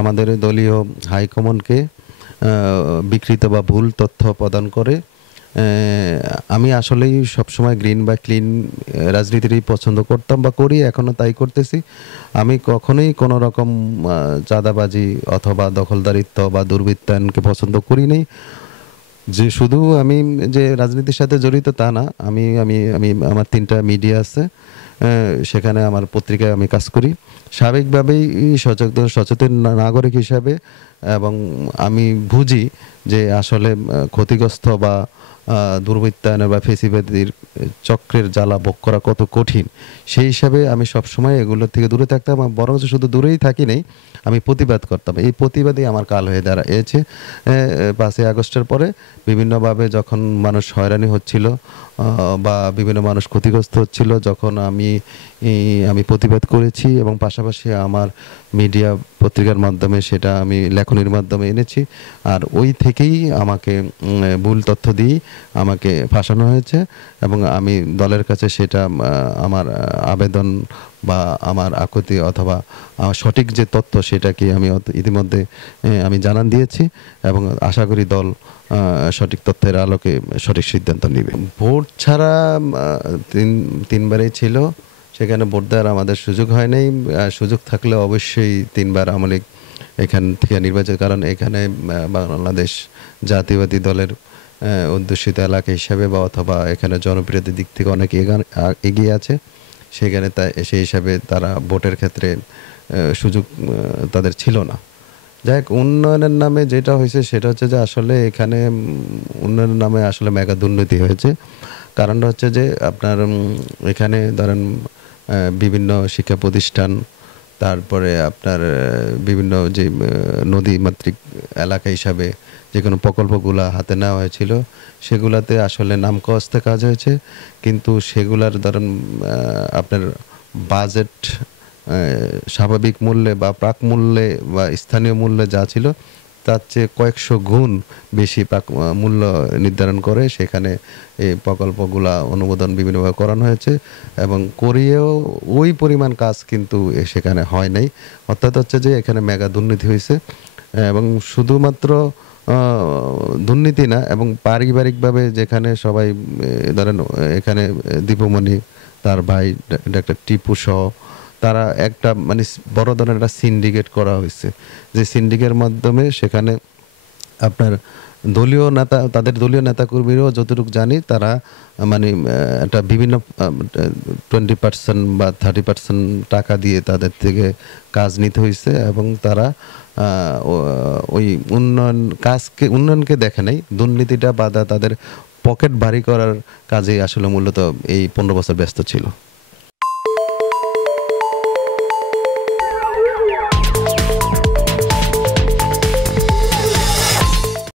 আমাদের দলীয় হাইকমান্ডকে বিকৃত বা ভুল তথ্য প্রদান করে। আমি আসলেই সবসময় গ্রিন বা ক্লিন রাজনীতিরই পছন্দ করতাম বা করি, এখনও তাই করতেছি। আমি কখনোই কোনো রকম চাঁদাবাজি অথবা দখলদারিত্ব বা দুর্বৃত্তায়নকে পছন্দ করি নাই। যে শুধু আমি যে রাজনীতির সাথে জড়িত তা না, আমি আমি আমি আমার ৩টা মিডিয়া আছে, সেখানে আমার পত্রিকায় আমি কাজ করি। স্বাভাবিকভাবেই সচেতন নাগরিক হিসাবে, এবং আমি বুঝি যে আসলে ক্ষতিগ্রস্ত বা দুর্বৃত্তায়নের বা ফেসিবাদীর চক্রের জ্বালা ভোগ করা কত কঠিন। সেই হিসাবে আমি সবসময় এগুলোর থেকে দূরে থাকতাম, বরং শুধু দূরেই থাকি নাই, আমি প্রতিবাদ করতাম। এই প্রতিবাদই আমার কাল হয়ে দাঁড়িয়েছে ৫ই আগস্টের পরে। বিভিন্নভাবে যখন মানুষ হয়রানি হচ্ছিল বা বিভিন্ন মানুষ ক্ষতিগ্রস্ত হচ্ছিল, যখন আমি প্রতিবাদ করেছি, এবং পাশাপাশি আমার মিডিয়া পত্রিকার মাধ্যমে সেটা আমি লেখনির মাধ্যমে এনেছি। আর ওই থেকেই আমাকে ভুল তথ্য দিয়ে আমাকে ফাঁসানো হয়েছে, এবং আমি দলের কাছে সেটা আমার আবেদন বা আমার আকুতি অথবা সঠিক যে তথ্য সেটাকে আমি ইতিমধ্যে আমি জানান দিয়েছি, এবং আশা করি দল সঠিক তথ্যের আলোকে সঠিক সিদ্ধান্ত নেবে। ভোট ছাড়া তিনবারই ছিল, সেখানে ভোট দেওয়ার আমাদের সুযোগ হয় নাই। সুযোগ থাকলে অবশ্যই ৩বার আওয়ামী লীগ এখান থেকে নির্বাচিত, কারণ এখানে বাংলাদেশ জাতীয়বাদী দলের অধ্যুষিত এলাকা হিসাবে বা অথবা এখানে জনপ্রিয়তার দিক থেকে অনেক এগিয়ে আছে। সেখানে সেই হিসাবে তারা ভোটের ক্ষেত্রে সুযোগ তাদের ছিল না। যাই হোক, উন্নয়নের নামে যেটা হয়েছে সেটা হচ্ছে যে আসলে এখানে উন্নয়নের নামে আসলে মেগা দুর্নীতি হয়েছে। কারণটা হচ্ছে যে আপনার এখানে ধরেন বিভিন্ন শিক্ষা প্রতিষ্ঠান, তারপরে আপনার বিভিন্ন যে নদীমাতৃক এলাকা হিসাবে যে কোনো প্রকল্পগুলা হাতে নেওয়া হয়েছিল, সেগুলাতে আসলে নামকাওয়াস্তে কাজ হয়েছে, কিন্তু সেগুলার ধরেন আপনার বাজেট স্বাভাবিক মূল্যে বা প্রাক মূল্যে বা স্থানীয় মূল্যে যা ছিল তার চেয়ে কয়েকশো গুণ বেশি প্রাক মূল্য নির্ধারণ করে সেখানে এই প্রকল্পগুলা অনুমোদন বিভিন্নভাবে করানো হয়েছে, এবং করিয়েও ওই পরিমাণ কাজ কিন্তু সেখানে হয় নাই। অর্থাৎ হচ্ছে যে এখানে মেগা দুর্নীতি হয়েছে, এবং শুধুমাত্র দুর্নীতি না, এবং পারিবারিকভাবে যেখানে সবাই ধরেন এখানে দীপুমণি, তার ভাই ডাক্তার টিপু সহ তারা একটা মানে বড় ধরনের একটা সিন্ডিকেট করা হয়েছে, যে সিন্ডিকেটের মাধ্যমে সেখানে আপনার দলীয় নেতা, তাদের দলীয় নেতাকর্মীরাও যতটুকু জানি তারা মানে একটা বিভিন্ন 20% বা 30% টাকা দিয়ে তাদের থেকে কাজ নিতে হয়েছে, এবং তারা ওই উন্নয়নকে দেখে নাই, দুর্নীতিটা বা তাদের পকেট ভারী করার কাজে আসলে মূলত এই 15 বছর ব্যস্ত ছিল।